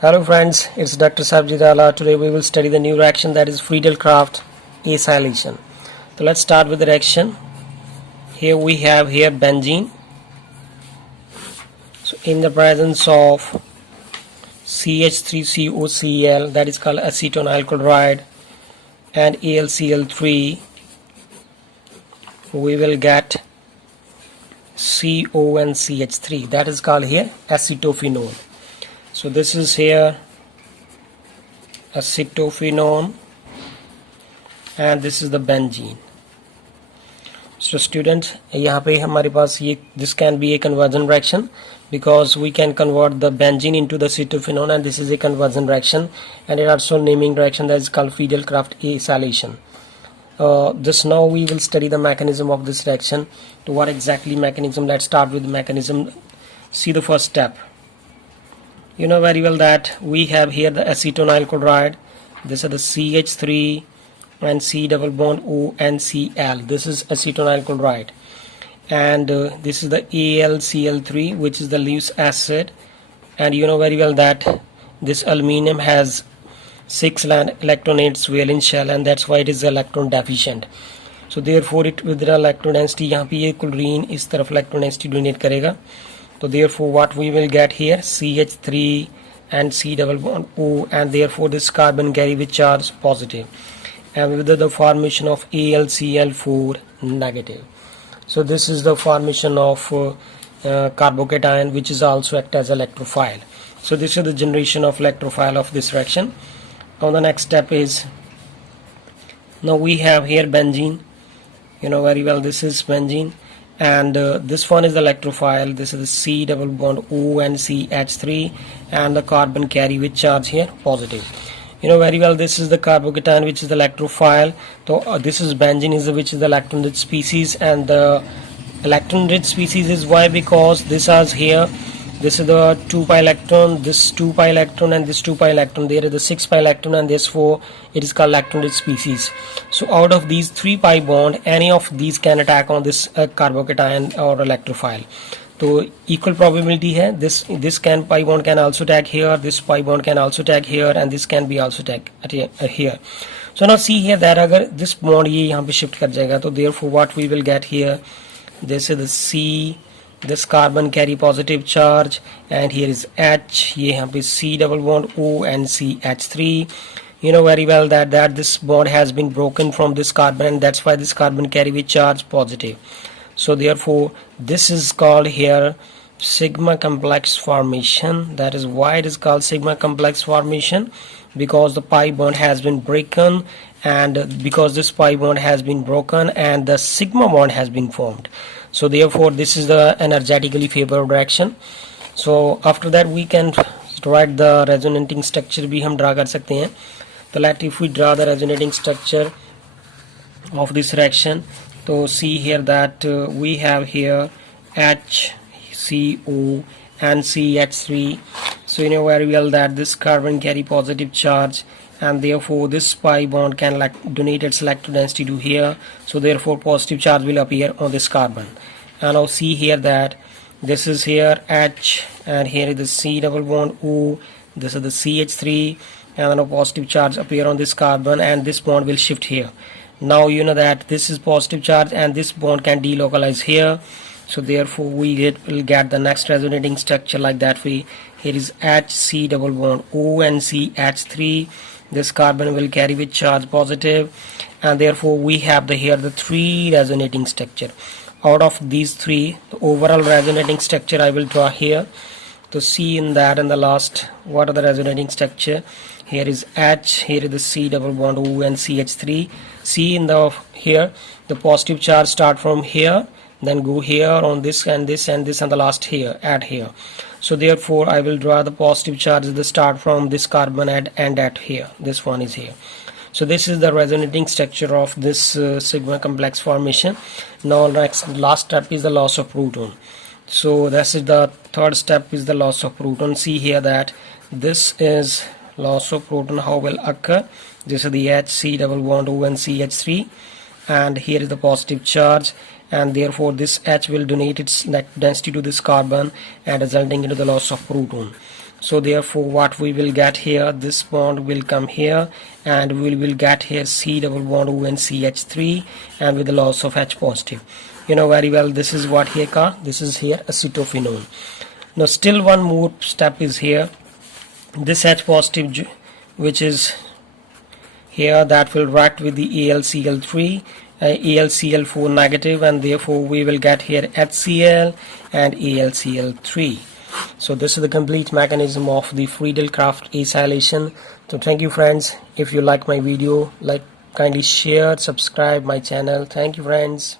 Hello friends, it's Dr. Sabjidala. Today we will study the new reaction, that is Friedel-Crafts acylation. So let's start with the reaction. Here we have benzene. So in the presence of CH3COCl, that is called acetonyl chloride, and AlCl3, we will get CONCH3, that is called here acetophenone. So this is here acetophenone and this is the benzene. So students, यहाँ पे हमारे पास ये this can be a conversion reaction because we can convert the benzene into the acetophenone, and this is a conversion reaction, and it also naming reaction that is called Friedel-Crafts acylation. Just now we will study the mechanism of this reaction. To what exactly mechanism? Let's start with the mechanism. See the first step. You know very well that we have here the acetonyl chloride. This is the CH3 and C double bond O and Cl. This is acetonyl chloride, and this is the AlCl3, which is the Lewis acid. And you know very well that this aluminum has 6 electronates valence shell, and that's why it is electron deficient. So therefore it with the electron density, यहाँ पे ये chlorine इस तरफ electron density donate करेगा. So therefore what we will get here, CH3 and C double bond O, and therefore this carbon carry with charge positive, and with the formation of AlCl4 negative. So this is the formation of carbocation, which is also act as electrophile. So this is the generation of electrophile of this reaction. Now the next step is, now we have here benzene. You know very well this is benzene, and this one is the electrophile. This is the C double bond O and CH3, and the carbon carry with charge here positive. You know very well this is the carbocation, which is the electrophile. So this is benzene, is which is the electron rich species, and the electron rich species is why, because this is here, this is the 2 pi electron, this 2 pi electron, and this 2 pi electron. There is the 6 pi electron, and this 4. It is called electron rich species. So out of these 3 pi bond, any of these can attack on this carbocation or electrophile. So equal probability है. This can pi bond can also attack here. This pi bond can also attack here, and this can be also attack here. So now see here that अगर this bond ये यहाँ पे shift कर जाएगा, तो therefore what we will get here, this is the C. This carbon carry positive charge, and here is H. ये यहाँ पे C double bond O and CH3. You know very well that this bond has been broken from this carbon, and that's why this carbon carry with charge positive. So therefore this is called here sigma complex formation. That is why it is called sigma complex formation, because the pi bond has been broken, and because this pi bond has been broken and the sigma bond has been formed. So therefore this is the energetically favorable reaction. So after that we can write the resonating structure भी हम draw कर सकते हैं. So let if we draw the resonating structure of this reaction, so see here that we have here HCO and CH3. So you know very well that this carbon carry positive charge, and therefore this pi bond can donate its electron density to here. So therefore positive charge will appear on this carbon. And now see here that this is here H, and here is the C double bond O. This is the CH3, and now positive charge appear on this carbon, and this bond will shift here. Now you know that this is positive charge, and this bond can delocalize here. So therefore we will get the next resonating structure like that way. Here is HC double bond O and CH3. This carbon will carry with charge positive, and therefore we have here the 3 resonating structure. Out of these 3, the overall resonating structure I will draw here. To see in that, in the last, what are the resonating structure? Here is H, here is the C double bond O and CH3. See in the here the positive charge start from here, then go here on this and this and this, and the last here at here. So therefore I will draw the positive charge the start from this carbon and at here. This one is here. So this is the resonating structure of this sigma complex formation. Now last step is the loss of proton. So this is the third step, is the loss of proton. See here that this is loss of proton, how will occur. This is the HC double bond O and CH3, and here is the positive charge, and therefore this H will donate its density to this carbon and resulting into the loss of proton. So therefore what we will get here, this bond will come here, and we will get here C double bond O and CH3, and with the loss of H positive. You know very well this is what here ka, this is here acetophenone. Now still one more step is here, this H positive which is here, that will react with the AlCl3, AlCl4 negative, and therefore we will get here HCl and AlCl3. So this is the complete mechanism of the Friedel-Crafts acylation. So thank you friends. If you like my video, kindly share, subscribe my channel. Thank you friends.